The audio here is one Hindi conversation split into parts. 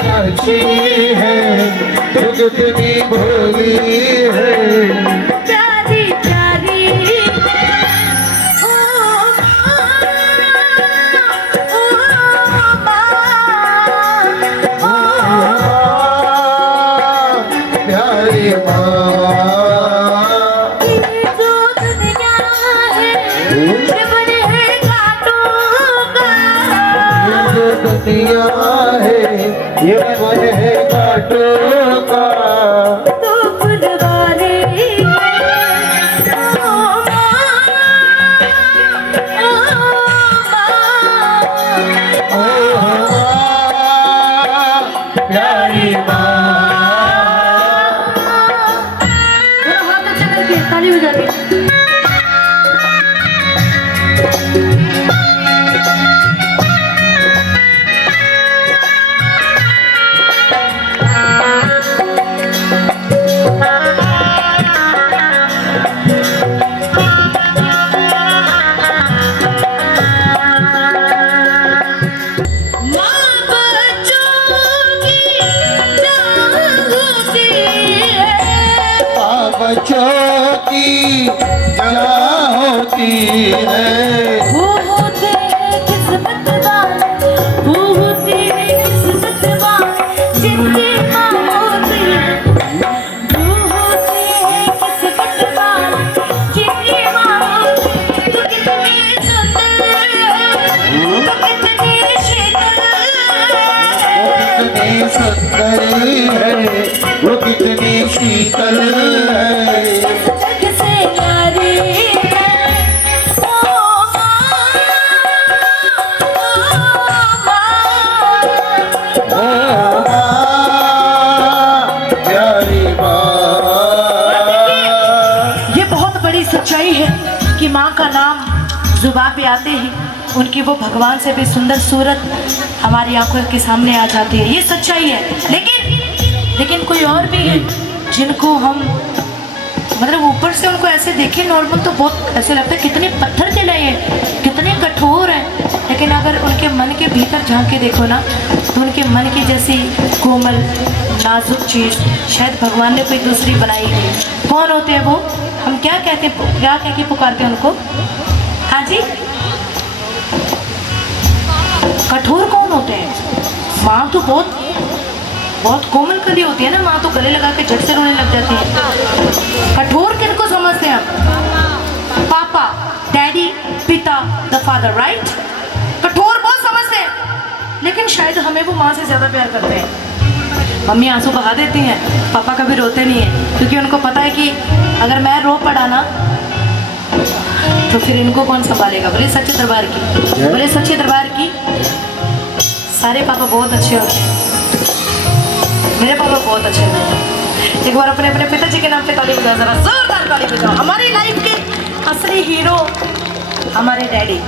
अच्छी है, तू कितनी भोली है। प्यारी प्यारी ओ प्यारी माँ, ये जो दुनिया है ये बने है घाटों का। ये जो दुनिया है ये मन है कांटों का। तो फुलवारी ओ प्यारी माँ, हाथ अच्छा करके ताली बजा के। बच्चों की जला होती है। वो होते हैं किस्मत वाले, वो होते हैं किस्मत वाले, जिनकी माँ होती है। वो होते हैं किस्मत वाले, जिनकी माँ होती है। तो कितनी सुंदर है, तो कितनी शीतल है। कितनी सुंदर है, वो कितनी शीतल है। जग से न्यारी है, ओ माँ। प्यारी माँ, ये बहुत बड़ी सच्चाई है कि माँ का नाम जुबान पे आते ही उनकी वो भगवान से भी सुंदर सूरत हमारी आंखों के सामने आ जाती है। ये सच्चाई है। लेकिन कोई और भी है जिनको हम मतलब ऊपर से उनको ऐसे देखें नॉर्मल तो बहुत ऐसे लगता है कितने पत्थर के लिए हैं, कितने कठोर हैं। लेकिन अगर उनके मन के भीतर झांक के देखो ना तो उनके मन की जैसी कोमल नाजुक चीज़ शायद भगवान ने कोई दूसरी बनाई है। कौन होते हैं वो? हम क्या कहते, क्या कह के पुकारते हैं उनको? हाँ जी, कठोर कौन होते हैं? माँ तो बहुत कोमल कली होती है ना। माँ तो गले लगा के झट से रोने लग जाती है। कठोर किनको समझते हैं हम? पापा, डैडी, पिता, द फादर, राइट? कठोर बहुत समझते हैं, लेकिन शायद हमें वो माँ से ज़्यादा प्यार करते हैं। मम्मी आंसू बहा देती हैं, पापा कभी रोते नहीं हैं, क्योंकि उनको पता है कि अगर मैं रो पड़ा ना तो फिर इनको कौन संभालेगा। बोले सच्चे दरबार की, बोले सच्चे दरबार की। सारे पापा बहुत अच्छे होते हैं, मेरे पापा बहुत अच्छे हैं। एक बार अपने पिताजी के नाम पे ताली बजाओ, जरा जोरदार ताली बजाओ। हमारी लाइफ के असली हीरो हमारे डैडी,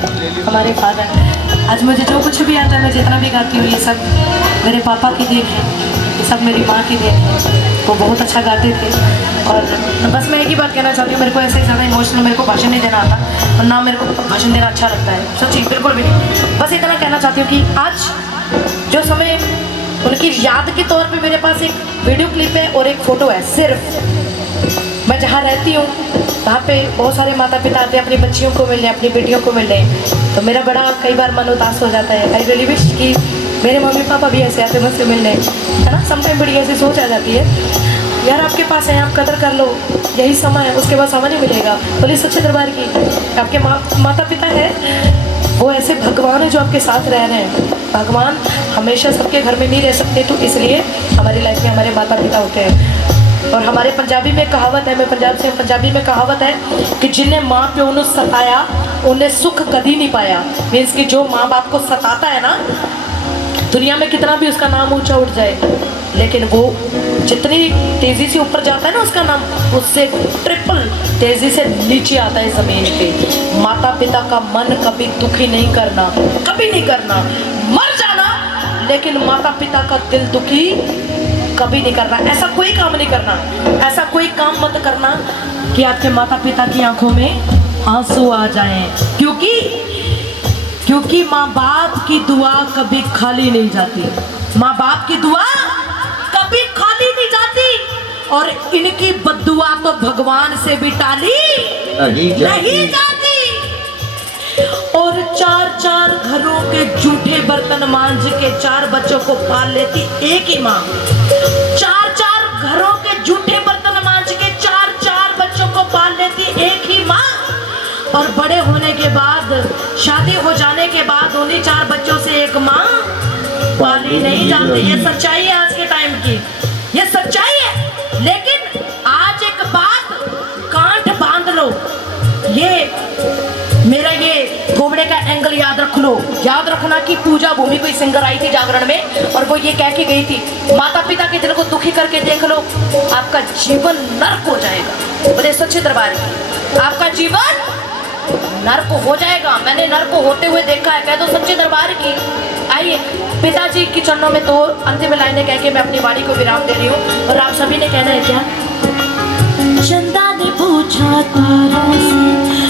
हमारे फादर। आज मुझे जो कुछ भी आता है, मैं जितना भी गाती हूँ, ये सब मेरे पापा की देन है, ये सब मेरी माँ की देन है। वो बहुत अच्छा गाते थे। और बस मैं एक ही बात कहना चाहती हूँ, मेरे को ऐसे ज़्यादा इमोशनल मेरे को भाषण नहीं देना आता, और ना मेरे को भाषण देना अच्छा लगता है, सच्ची बिल्कुल भी नहीं। बस इतना कहना चाहती हूँ कि आज जो समय उनकी याद के तौर पे मेरे पास एक वीडियो क्लिप है और एक फ़ोटो है। सिर्फ मैं जहाँ रहती हूँ वहाँ पे बहुत सारे माता पिता आते हैं अपनी बच्चियों को मिलने, अपनी बेटियों को मिलने। तो मेरा बड़ा कई बार मन उदास हो जाता है। आई रियली विश कि मेरे मम्मी पापा भी ऐसे आते मुझसे मिलने, है ना। समटाइम बड़ी ऐसी सोच आ जाती है, यार आपके पास है, आप कदर कर लो, यही समय है, उसके बाद समय नहीं मिलेगा। बोले सच्चे दरबार की, आपके माता पिता है वो ऐसे भगवान है जो आपके साथ रह रहे हैं। भगवान हमेशा सबके घर में नहीं रह सकते, तो इसलिए हमारी लाइफ में हमारे माता पिता होते हैं। और हमारे पंजाबी में कहावत है, मैं पंजाब से, पंजाबी में कहावत है कि जिन्हें माँ प्यो ने सताया उन्हें सुख कभी नहीं पाया। मीन्स कि जो माँ बाप को सताता है ना, दुनिया में कितना भी उसका नाम ऊंचा उठ जाए, लेकिन वो जितनी तेज़ी से ऊपर जाता है ना उसका नाम, उससे ट्रिपल तेज़ी से नीचे आता है ज़मीन पे। माता पिता का मन कभी दुखी नहीं करना, कभी नहीं करना, मर जाना, लेकिन माता पिता का दिल दुखी कभी नहीं करना। ऐसा कोई काम नहीं करना, ऐसा कोई काम मत करना कि आपके माता पिता की आंखों में आंसू आ जाएं, क्योंकि माँ बाप की दुआ कभी खाली नहीं जाती। माँ बाप की दुआ की बद्दुआ तो भगवान से भी टाली नहीं जाती। और 4-4 घरों के जूठे बर्तन मांझ के 4 बच्चों को पाल लेती एक ही माँ। 4-4 घरों के जूठे बर्तन मांझ के 4-4 बच्चों को पाल लेती एक ही माँ। और बड़े होने के बाद, शादी हो जाने के बाद उन्हीं 4 बच्चों से एक माँ पाली नहीं जाती। ये सच्चाई है आज के टाइम की, ये सच्चाई है। लेकिन आज एक बात कांठ बांध लो, ये मेरा ये घोबड़े का एंगल याद रख लो। याद रखना कि पूजा भूमि कोई सिंगर आई थी जागरण में और वो ये कह के गई थी, माता पिता के दिल को दुखी करके देख लो, आपका जीवन नर्क हो जाएगा। बोले सच्चे दरबार की, आपका जीवन नर्क हो जाएगा। मैंने नर्क होते हुए देखा है। कह दो सच्चे दरबार की। आइए पिताजी की चरणों में तो अंतिम लाइनें कह के मैं अपनी वाणी को विराम दे रही हूँ। और आप सभी ने कहना है क्या? चंदा ने पूछा तारों से